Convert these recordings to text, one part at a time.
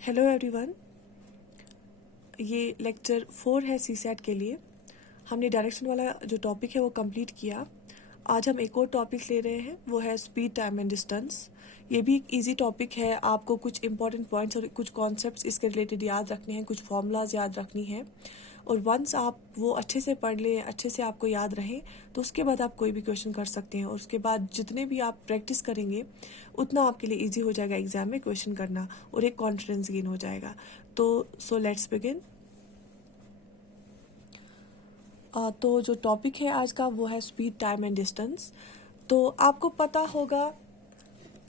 Hello everyone, ये lecture 4 है CSAT के लिए। हमने डायरेक्शन वाला जो टॉपिक है वो कंप्लीट किया। आज हम एक और टॉपिक ले रहे हैं, वो है स्पीड, टाइम एंड डिस्टेंस। ये भी एक इजी टॉपिक है। आपको कुछ इंपॉर्टेंट पॉइंट्स और कुछ कॉन्सेप्ट्स इसके रिलेटेड याद रखने हैं, कुछ फॉर्मूलाज याद रखनी है। और वंस आप वो अच्छे से पढ़ लें, अच्छे से आपको याद रहे, तो उसके बाद आप कोई भी क्वेश्चन कर सकते हैं। और उसके बाद जितने भी आप प्रैक्टिस करेंगे उतना आपके लिए इजी हो जाएगा एग्जाम में क्वेश्चन करना, और एक कॉन्फिडेंस गेन हो जाएगा। तो लेट्स बिगिन। तो जो टॉपिक है आज का वो है स्पीड, टाइम एंड डिस्टेंस। तो आपको पता होगा,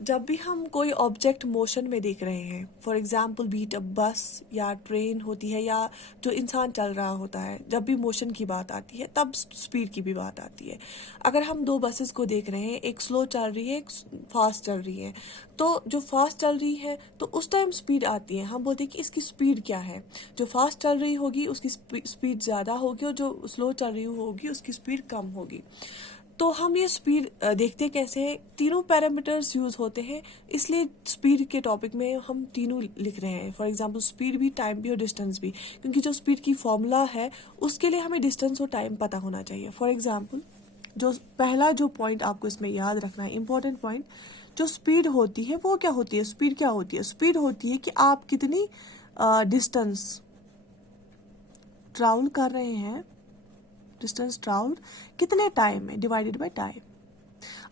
जब भी हम कोई ऑब्जेक्ट मोशन में देख रहे हैं, फॉर एग्जाम्पल बीट अ बस या ट्रेन होती है, या जो इंसान चल रहा होता है, जब भी मोशन की बात आती है तब स्पीड की भी बात आती है। अगर हम दो बसेस को देख रहे हैं, एक स्लो चल रही है, एक फास्ट चल रही है, तो जो फास्ट चल रही है तो उस टाइम स्पीड आती है, हम बोलते हैं कि इसकी स्पीड क्या है। जो फास्ट चल रही होगी उसकी स्पीड ज़्यादा होगी, और जो स्लो चल रही होगी उसकी स्पीड कम होगी। तो हम ये स्पीड देखते कैसे हैं, तीनों पैरामीटर्स यूज होते हैं, इसलिए स्पीड के टॉपिक में हम तीनों लिख रहे हैं। फॉर एग्जांपल स्पीड भी, टाइम भी और डिस्टेंस भी, क्योंकि जो स्पीड की फॉर्मूला है उसके लिए हमें डिस्टेंस और टाइम पता होना चाहिए। फॉर एग्जांपल जो पहला जो पॉइंट आपको इसमें याद रखना है, इंपॉर्टेंट पॉइंट, जो स्पीड होती है वो क्या होती है। स्पीड क्या होती है? स्पीड होती है कि आप कितनी डिस्टेंस ट्रैवल कर रहे हैं, डिस्टेंस ट्रैवल कितने टाइम में, डिवाइडेड बाय टाइम।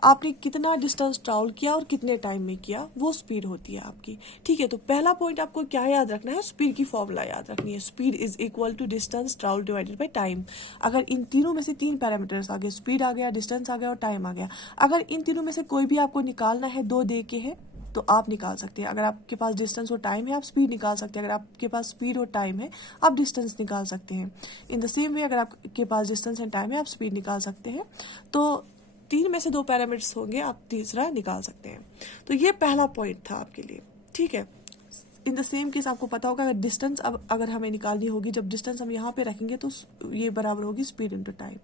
आपने कितना डिस्टेंस ट्रैवल किया और कितने टाइम में किया, वो स्पीड होती है आपकी। ठीक है, तो पहला पॉइंट आपको क्या याद रखना है? स्पीड की फॉर्मूला याद रखनी है। Speed is equal to distance travel divided by time. अगर इन तीनों में से तीन पैरामीटर्स आ गए, स्पीड आ गया, डिस्टेंस आ गया और टाइम आ गया, अगर इन तीनों में से कोई भी आपको निकालना है, दो दे के है, तो आप निकाल सकते हैं। अगर आपके पास डिस्टेंस और टाइम है, आप स्पीड निकाल सकते हैं। अगर आपके पास स्पीड और टाइम है, आप डिस्टेंस निकाल सकते हैं। इन द सेम वे, अगर आपके पास डिस्टेंस एंड टाइम है, आप स्पीड निकाल सकते हैं। तो तीन में से दो पैरामीटर्स होंगे, आप तीसरा निकाल सकते हैं। तो ये पहला पॉइंट था आपके लिए। ठीक है, इन द सेम केस आपको पता होगा, अगर डिस्टेंस अब अगर हमें निकालनी होगी, जब डिस्टेंस हम यहाँ पे रखेंगे तो ये बराबर होगी स्पीड इनटू टाइम।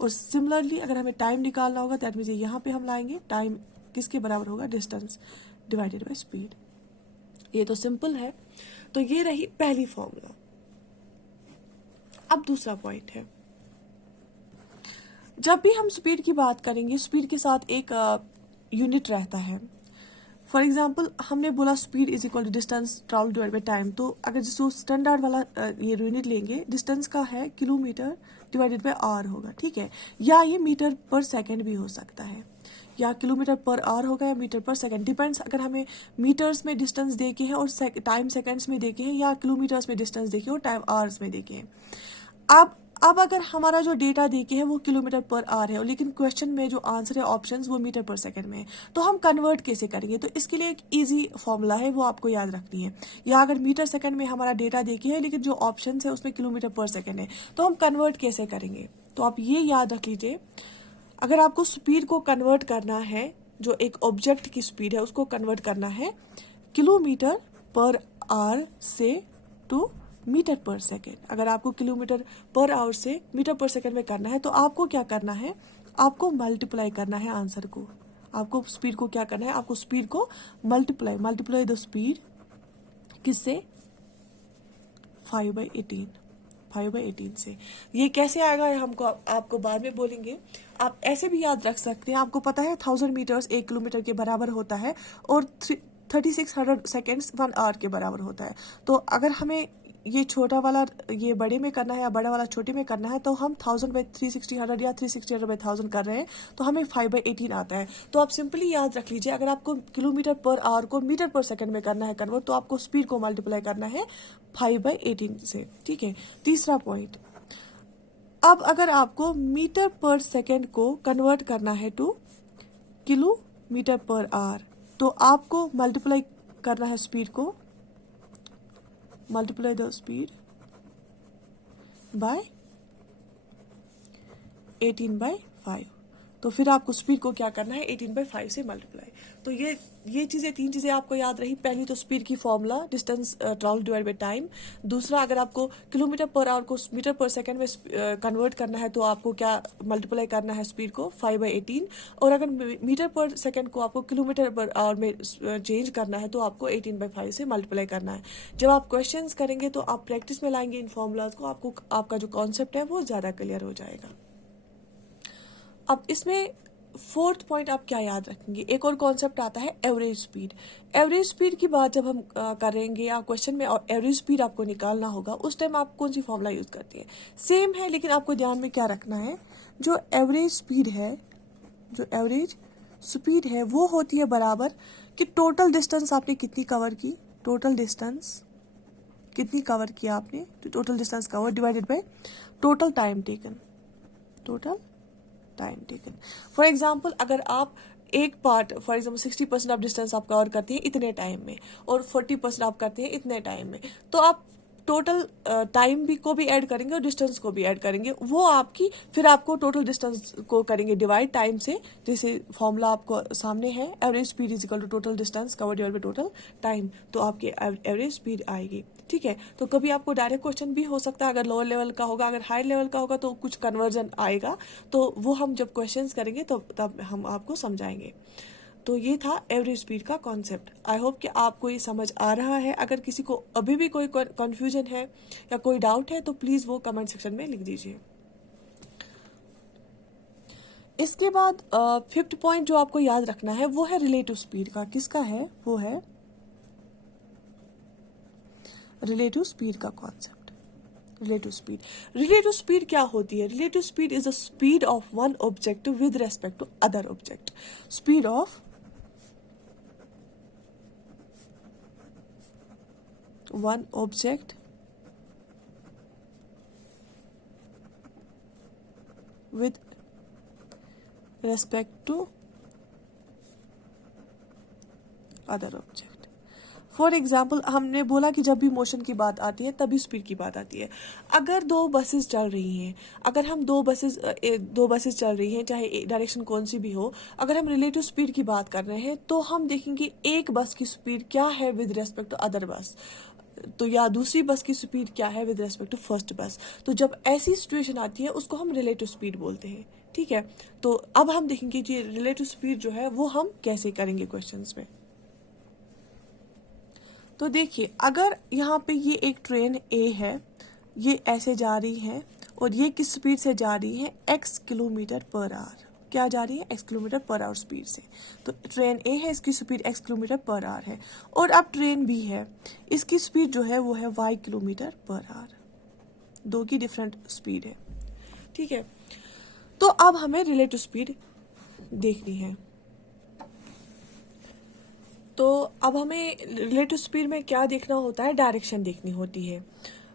और सिमिलरली अगर हमें टाइम निकालना होगा, दैट मीन्स यहाँ पे हम लाएंगे, टाइम किसके बराबर होगा? Distance divided by speed. ये तो सिंपल है। तो ये रही पहली फॉर्मूला। अब दूसरा पॉइंट है, जब भी हम स्पीड की बात करेंगे, स्पीड के साथ एक यूनिट रहता है। फॉर एग्जाम्पल हमने बोला speed is equal to distance travel divide by time. तो अगर जो स्टैंडर्ड वाला ये यूनिट लेंगे, डिस्टेंस का है किलोमीटर डिवाइडेड बाई आवर होगा। ठीक है, या ये मीटर पर सेकेंड भी हो सकता है, या किलोमीटर पर आवर होगा, या मीटर पर सेकेंड, डिपेंड्स। अगर हमें मीटर्स में डिस्टेंस देके है और टाइम सेकेंड्स में देके है, या किलोमीटर्स में डिस्टेंस देके और टाइम आवर्स में देके है। अब अगर हमारा जो डेटा देके है वो किलोमीटर पर आवर है, लेकिन क्वेश्चन में जो आंसर है ऑप्शंस वो मीटर पर सेकंड में है, तो हम कन्वर्ट कैसे करेंगे? तो इसके लिए एक इजी फॉर्मूला है, वो आपको याद रखनी है। या अगर मीटर सेकंड में हमारा डेटा देके है लेकिन जो ऑप्शन है उसमें किलोमीटर पर सेकंड है, तो हम कन्वर्ट कैसे करेंगे? तो आप ये याद रख लीजिए, अगर आपको स्पीड को कन्वर्ट करना है, जो एक ऑब्जेक्ट की स्पीड है उसको कन्वर्ट करना है किलोमीटर पर आवर से टू मीटर पर सेकेंड। अगर आपको किलोमीटर पर आवर से मीटर पर सेकेंड में करना है, तो आपको क्या करना है? आपको मल्टीप्लाई करना है आंसर को। आपको स्पीड को क्या करना है? आपको स्पीड को मल्टीप्लाई द स्पीड किससे? 5/18, 5/18 से। ये कैसे आएगा ये हमको आपको बाद में बोलेंगे। आप ऐसे भी याद रख सकते हैं। आपको पता है 1000 मीटर्स 1 किलोमीटर के बराबर होता है, और 3600 सेकेंड्स 1 आवर के बराबर होता है। तो अगर हमें ये छोटा वाला ये बड़े में करना है या बड़ा वाला छोटे में करना है, तो हम 1000/360 या 360/1000 कर रहे हैं, तो हमें 5/18 आता है। तो आप सिंपली याद रख लीजिए, अगर आपको किलोमीटर पर आवर को मीटर पर सेकंड में करना है कन्वर्ट, तो आपको स्पीड को मल्टीप्लाई करना है 5/18 से। ठीक है, तीसरा पॉइंट, अब अगर आपको मीटर पर सेकंड को कन्वर्ट करना है टू किलोमीटर पर आवर, तो आपको मल्टीप्लाई करना है स्पीड को, multiply the speed by 18/5। तो फिर आपको स्पीड को क्या करना है, 18/5 से मल्टीप्लाई। तो ये चीज़ें, 3 चीज़ें आपको याद रही। पहली तो स्पीड की formula, distance travel divide by time. दूसरा, अगर आपको किलोमीटर पर आवर को मीटर पर सेकंड में कन्वर्ट करना है तो आपको क्या मल्टीप्लाई करना है स्पीड को, 5/18। और अगर मीटर पर सेकंड को आपको किलोमीटर पर आवर में चेंज करना है तो आपको 18/5 से मल्टीप्लाई करना है। जब आप क्वेश्चंस करेंगे तो आप प्रैक्टिस में लाएंगे इन फॉर्मूलाज को, आपको आपका जो कॉन्सेप्ट है वो ज़्यादा क्लियर हो जाएगा। अब इसमें 4th पॉइंट आप क्या याद रखेंगे, एक और कॉन्सेप्ट आता है एवरेज स्पीड। एवरेज स्पीड की बात जब हम करेंगे या क्वेश्चन में एवरेज स्पीड आपको निकालना होगा, उस टाइम आप कौन सी फॉर्मूला यूज करती है, सेम है, लेकिन आपको ध्यान में क्या रखना है, जो एवरेज स्पीड है वो होती है बराबर कि टोटल डिस्टेंस आपने कितनी कवर की, टोटल डिस्टेंस कितनी कवर किया आपने, total distance cover divided by total time taken, total time taken. For example, अगर आप एक पार्ट, फॉर एग्जाम्पल 60% आप डिस्टेंस आप कवर करते हैं इतने टाइम में और 40% आप करते हैं इतने टाइम में, तो आप टोटल टाइम भी को भी ऐड करेंगे और डिस्टेंस को भी ऐड करेंगे, वो आपकी फिर आपको टोटल डिस्टेंस को करेंगे डिवाइड टाइम से, जैसे फॉर्मूला आपको सामने है, average speed is equal to total distance cover divide by total time, तो आपकी एवरेज स्पीड आएगी। ठीक है, तो कभी आपको डायरेक्ट क्वेश्चन भी हो सकता है, अगर लोअर लेवल का होगा, अगर हाई लेवल का होगा तो कुछ कन्वर्जन आएगा, तो वो हम जब क्वेश्चंस करेंगे तो तब हम आपको समझाएंगे। तो ये था एवरेज स्पीड का कॉन्सेप्ट। आई होप कि आपको ये समझ आ रहा है। अगर किसी को अभी भी कोई कंफ्यूजन है या कोई डाउट है तो प्लीज वो कमेंट सेक्शन में लिख दीजिए। इसके बाद 5th पॉइंट जो आपको याद रखना है वो है रिलेटिव स्पीड का। किसका है, वो है रिलेटिव स्पीड का कॉन्सेप्ट। रिलेटिव स्पीड क्या होती है, relative speed is the speed of one object with respect to other object, speed of one object with respect to other object। For example, हमने बोला कि जब भी मोशन की बात आती है तभी स्पीड की बात आती है। अगर दो बसेस चल रही हैं, अगर हम दो बसेस चल रही हैं, चाहे डायरेक्शन कौन सी भी हो, अगर हम रिलेटिव स्पीड की बात कर रहे हैं तो हम देखेंगे एक बस की स्पीड क्या है विद रेस्पेक्ट टू अदर बस, तो या दूसरी बस की स्पीड क्या है विद रेस्पेक्ट टू फर्स्ट बस। तो जब ऐसी सिचुएशन आती है उसको हम रिलेटिव स्पीड बोलते हैं। ठीक है, तो अब हम देखेंगे कि रिलेटिव स्पीड जो है वो हम कैसे करेंगे क्वेश्चंस में। तो देखिए, अगर यहाँ पे ये एक ट्रेन ए है, ये ऐसे जा रही है और ये किस स्पीड से जा रही है, x किलोमीटर पर आवर, क्या जा रही है, x kilometre per our speed से। तो ट्रेन ए है, इसकी speed x kilometre per our है। और अब ट्रेन बी है, इसकी स्पीड जो है वो है y किलोमीटर पर आवर, दो की डिफरेंट स्पीड है। ठीक है, तो अब हमें रिलेटिव स्पीड देखनी है। तो अब हमें रिलेटिव स्पीड में क्या देखना होता है, डायरेक्शन देखनी होती है।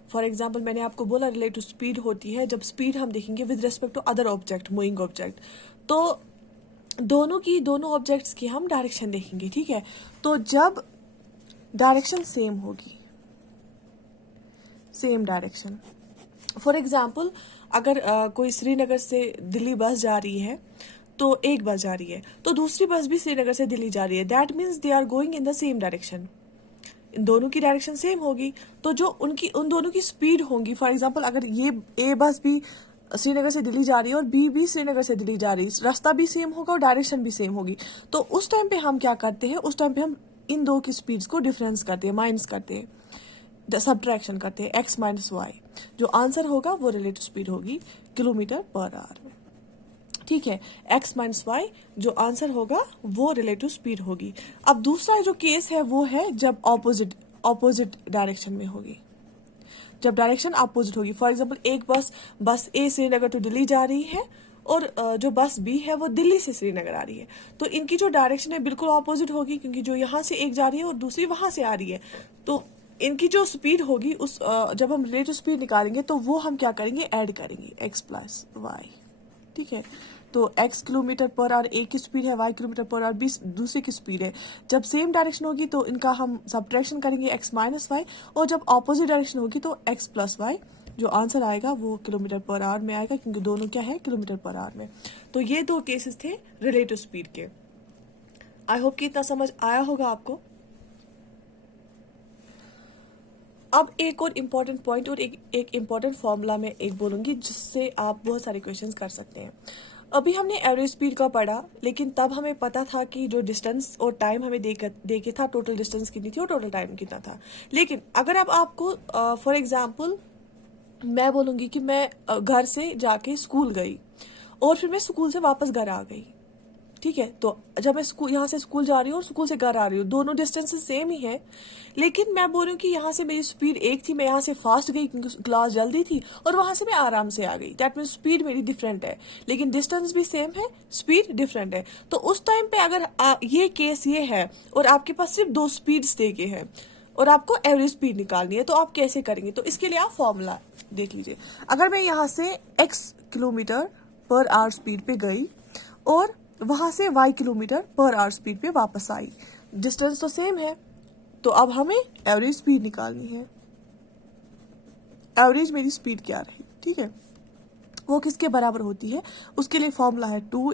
फॉर एग्जाम्पल, मैंने आपको बोला रिलेटिव स्पीड होती है जब स्पीड हम देखेंगे with respect to other object, moving object, तो दोनों ऑब्जेक्ट्स की हम डायरेक्शन देखेंगे। ठीक है, तो जब डायरेक्शन सेम होगी, सेम डायरेक्शन, फॉर एग्जाम्पल अगर कोई श्रीनगर से दिल्ली बस जा रही है, तो एक बस जा रही है, तो दूसरी बस भी श्रीनगर से दिल्ली जा रही है, that means they are going in the same direction, इन दोनों की डायरेक्शन सेम होगी। तो जो उन दोनों की स्पीड होंगी, फॉर एग्जांपल अगर ये ए बस भी श्रीनगर से दिल्ली जा रही है और बी भी श्रीनगर से दिल्ली जा रही है, रास्ता भी सेम होगा और डायरेक्शन भी सेम होगी, तो उस टाइम पे हम क्या करते हैं, उस टाइम पे हम इन दो की स्पीड्स को डिफरेंस करते हैं, माइनस करते हैं, सब्ट्रैक्शन करते हैं, x माइनस वाई। जो आंसर होगा वो रिलेटिव स्पीड होगी किलोमीटर पर आवर में। ठीक है, x माइनस वाई जो आंसर होगा वो रिलेटिव स्पीड होगी। अब दूसरा जो केस है वो है जब ऑपोजिट डायरेक्शन में होगी, जब डायरेक्शन अपोजिट होगी। फॉर एग्जांपल, एक बस ए श्रीनगर टू दिल्ली जा रही है और जो बस बी है वो दिल्ली से श्रीनगर आ रही है, तो इनकी जो डायरेक्शन है बिल्कुल ऑपोजिट होगी, क्योंकि जो यहाँ से एक जा रही है और दूसरी वहां से आ रही है, तो इनकी जो स्पीड होगी उस जब हम रिलेटिव स्पीड निकालेंगे तो वो हम क्या करेंगे, ऐड करेंगे x प्लस वाई। ठीक है, तो x kilometre per hour A की स्पीड है, y kilometre per hour B दूसरे की स्पीड है। जब सेम डायरेक्शन होगी तो इनका हम सब्ट्रैक्शन करेंगे x माइनस वाई, और जब ऑपोजिट डायरेक्शन होगी तो x प्लस वाई जो आंसर आएगा वो किलोमीटर पर आवर में आएगा, क्योंकि दोनों क्या है, किलोमीटर पर आवर में। तो ये 2 केसेस थे रिलेटिव स्पीड के। आई होप कि इतना समझ आया होगा आपको। अब एक और इम्पॉर्टेंट पॉइंट और एक इम्पॉर्टेंट फॉर्मूला मैं एक बोलूंगी, जिससे आप बहुत सारे क्वेश्चंस कर सकते हैं। अभी हमने एवरेज स्पीड का पढ़ा, लेकिन तब हमें पता था कि जो डिस्टेंस और टाइम हमें देके था, टोटल डिस्टेंस कितनी थी और टोटल टाइम कितना था। लेकिन अगर अब आपको फॉर एग्जांपल मैं बोलूंगी कि मैं घर से जाके स्कूल गई और फिर मैं स्कूल से वापस घर आ गई, ठीक है। तो जब मैं स्कूल, यहाँ से स्कूल जा रही हूँ और स्कूल से घर आ रही हूँ, दोनों डिस्टेंस सेम ही है, लेकिन मैं बोल रही हूँ कि यहाँ से मेरी स्पीड एक थी, मैं यहाँ से फास्ट गई क्योंकि क्लास जल्दी थी, और वहां से मैं आराम से आ गई। दैट मीन स्पीड मेरी डिफरेंट है, लेकिन डिस्टेंस भी सेम है, स्पीड डिफरेंट है। तो उस टाइम पे अगर ये केस ये है और आपके पास सिर्फ 2 स्पीड्स दे के हैं और आपको एवरेज स्पीड निकालनी है, तो आप कैसे करेंगे? तो इसके लिए आप फॉर्मूला देख लीजिए। अगर मैं यहाँ से x kilometre per our speed पे गई और वहां से y kilometre per our speed पे वापस आई, डिस्टेंस तो सेम है, तो अब हमें एवरेज स्पीड निकालनी है। एवरेज मेरी स्पीड क्या रही, ठीक है, वो किसके बराबर होती है? उसके लिए फॉर्मूला है 2